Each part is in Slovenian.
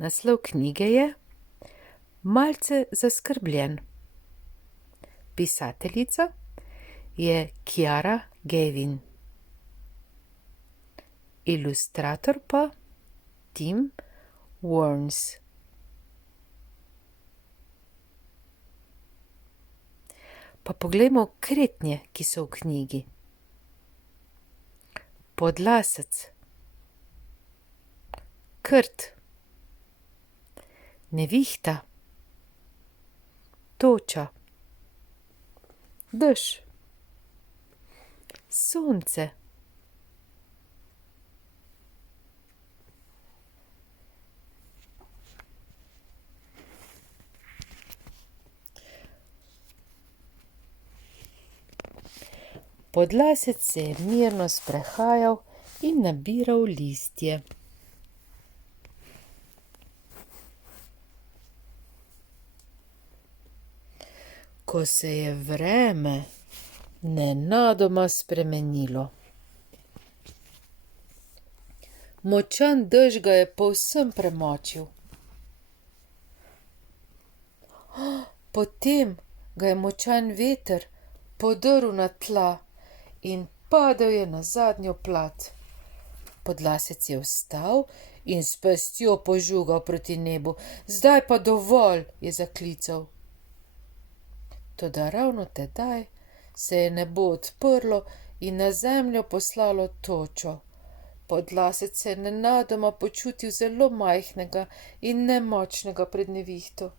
Naslov knjige je Malce zaskrbljen. Pisateljica je Kiara Gavin. Ilustrator pa Tim Warnes. Pa poglejmo kretnje, ki so v knjigi. Podlasec, krt, nevihta, toča, dež, sonce, Podlasec se je mirno sprehajal in nabiral listje. Ko se je vreme nenadoma spremenilo. Močan dež ga je povsem premočil. Potem ga je močan veter podrl na tla in padel je na zadnjo plat. Podlasec je vstal in s pestjo požugal proti nebu. Zdaj pa dovolj, je zaklical. Toda ravno tedaj se je nebo odprlo in na zemljo poslalo točo. Podlasec se je nenadoma počutil zelo majhnega in nemočnega pred nevihto.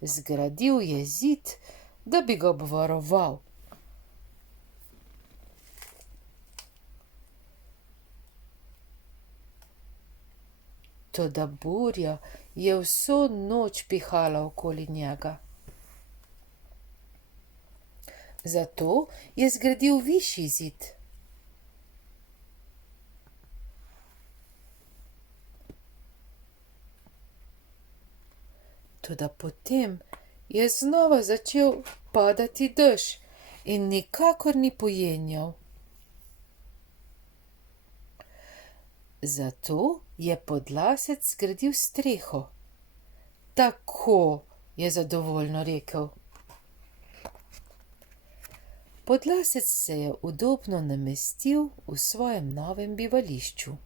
Zgradil je zid, da bi ga obvaroval. Toda burja je vso noč pihala okoli njega. Zato je zgradil višji zid. Toda potem je znova začel padati dež in nikakor ni pojenjal. Zato je Podlasec zgradil streho. Tako, je zadovoljno rekel. Podlasec se je udobno namestil v svojem novem bivališču.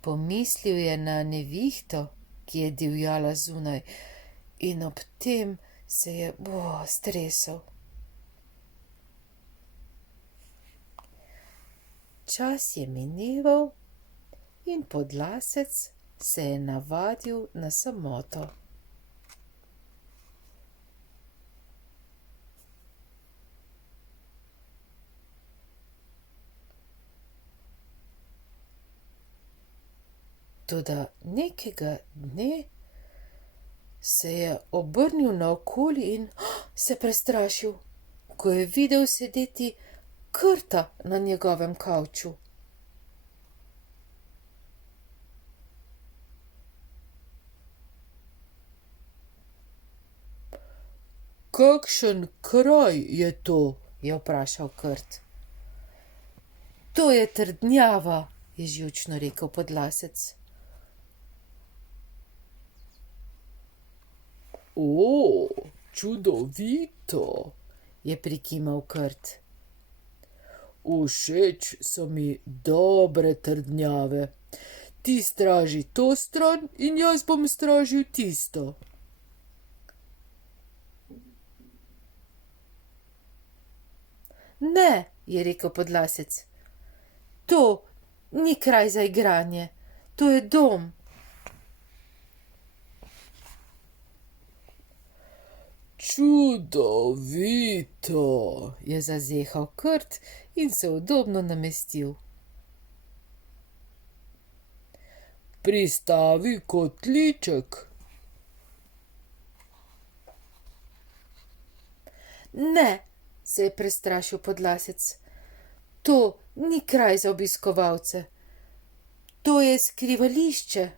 Pomislil je na nevihto, ki je divjala zunaj, in ob tem se je stresel. Čas je mineval in Podlasec se je navadil na samoto. Toda nekega dne se je obrnil naokoli in se prestrašil, ko je videl sedeti krta na njegovem kavču. Kakšen kraj je to? Je vprašal krt. To je trdnjava, je živčno rekel Podlasec. O, čudovito, je prikimal krt. Všeč so mi dobre trdnjave. Ti straži to stran in jaz bom stražil tisto. Ne, je rekel Podlasec. To ni kraj za igranje, to je dom. Čudovito, je zazehal krt in se udobno namestil. Pristavi kotliček. Ne, se je prestrašil Podlasec. To ni kraj za obiskovalce. To je skrivališče.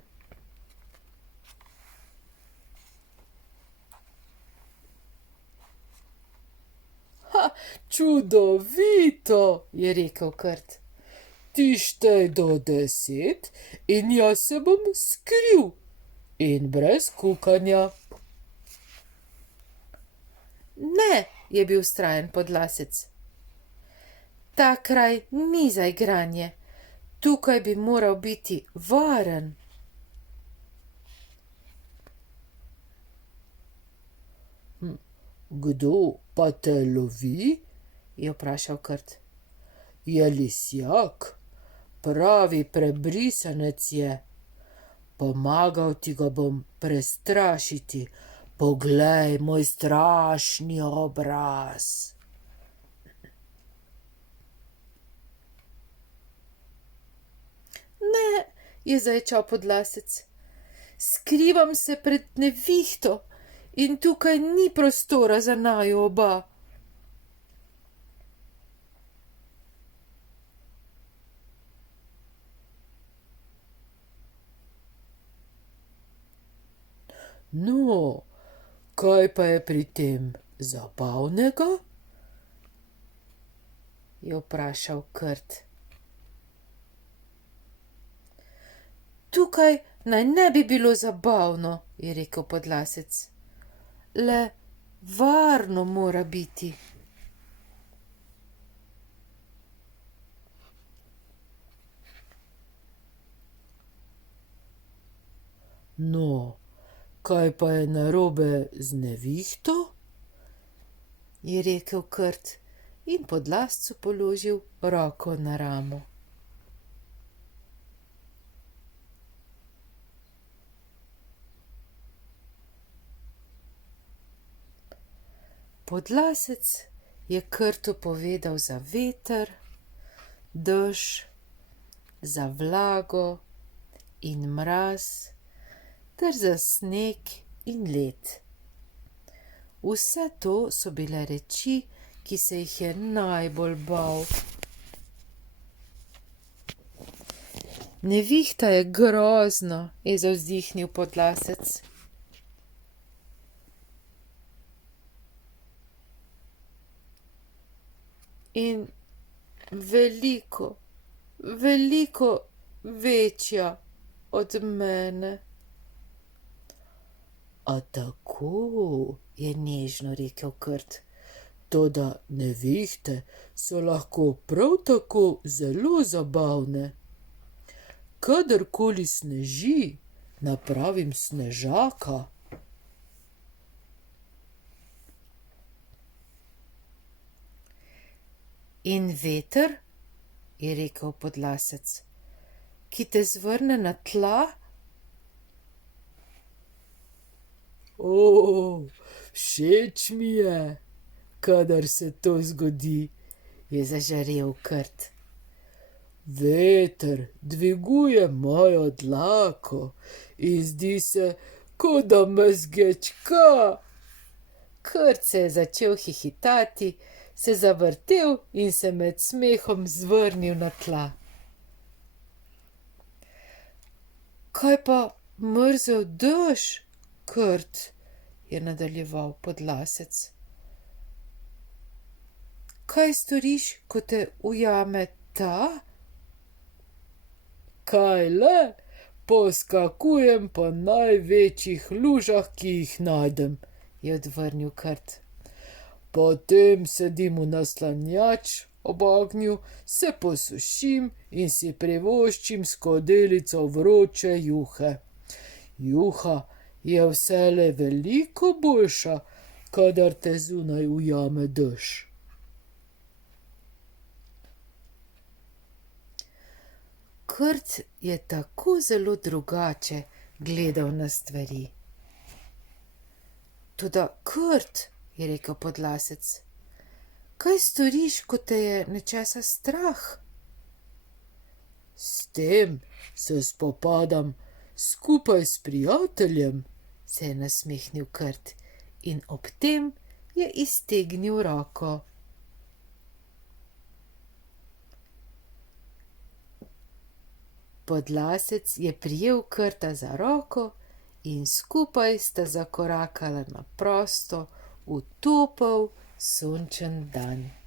Čudovito, je rekel Krt. Ti štej do 10 in jaz se bom skril in brez kukanja. Ne, je bil vztrajen Podlasec. Ta kraj ni za igranje. Tukaj bi moral biti varen. Kdo pa te lovi? Je vprašal Krt. Je lisjak, pravi prebrisanec je. Pomagal ti ga bom prestrašiti. Poglej moj strašni obraz. Ne, je zaječal Podlasec. Skrivam se pred nevihto in tukaj ni prostora za naju oba. No, kaj pa je pri tem zabavnega? Je vprašal Krt. Tukaj naj ne bi bilo zabavno, je rekel Podlasec. Le varno mora biti. No, kaj pa je narobe z nevihto? Je rekel Krt in Podlascu položil roko na ramo. Podlasec je Krtu povedal za veter, dež, za vlago in mraz, ter za sneg in led. Vse to so bile reči, ki se jih je najbolj bal. Nevihta je grozna, je zavzdihnil Podlasec. In veliko, veliko večja od mene. A tako, je nežno rekel Krt, toda nevihte so lahko prav tako zelo zabavne. Kadarkoli sneži, napravim snežaka. In veter, je rekel Podlasec, ki te zvrne na tla? O, všeč mi je, kadar se to zgodi, je zažarel Krt. Veter dviguje mojo dlako in zdi se, kot da me zgečka. Krt se je začel hihitati, se zavrtel in se med smehom zvrnil na tla. Kaj pa mrzel dež, Krt, je nadaljeval Podlasec. Kaj storiš, ko te ujame ta? Kaj le, poskakujem po največjih lužah, ki jih najdem, je odvrnil Krt. Potem sedim v naslanjač ob ognju, se posušim in si privoščim skodelico vroče juhe. Juha je vselej veliko boljša, kadar te zunaj ujame dež. Krt je tako zelo drugače gledal na stvari. Toda Krt, je rekel Podlasec, kaj storiš, ko te je nečesa strah? S tem se spopadam skupaj s prijateljem, se je nasmehnil Krt in ob tem je iztegnil roko. Podlasec je prijel Krta za roko in skupaj sta zakorakala na prosto v topel sončen dan.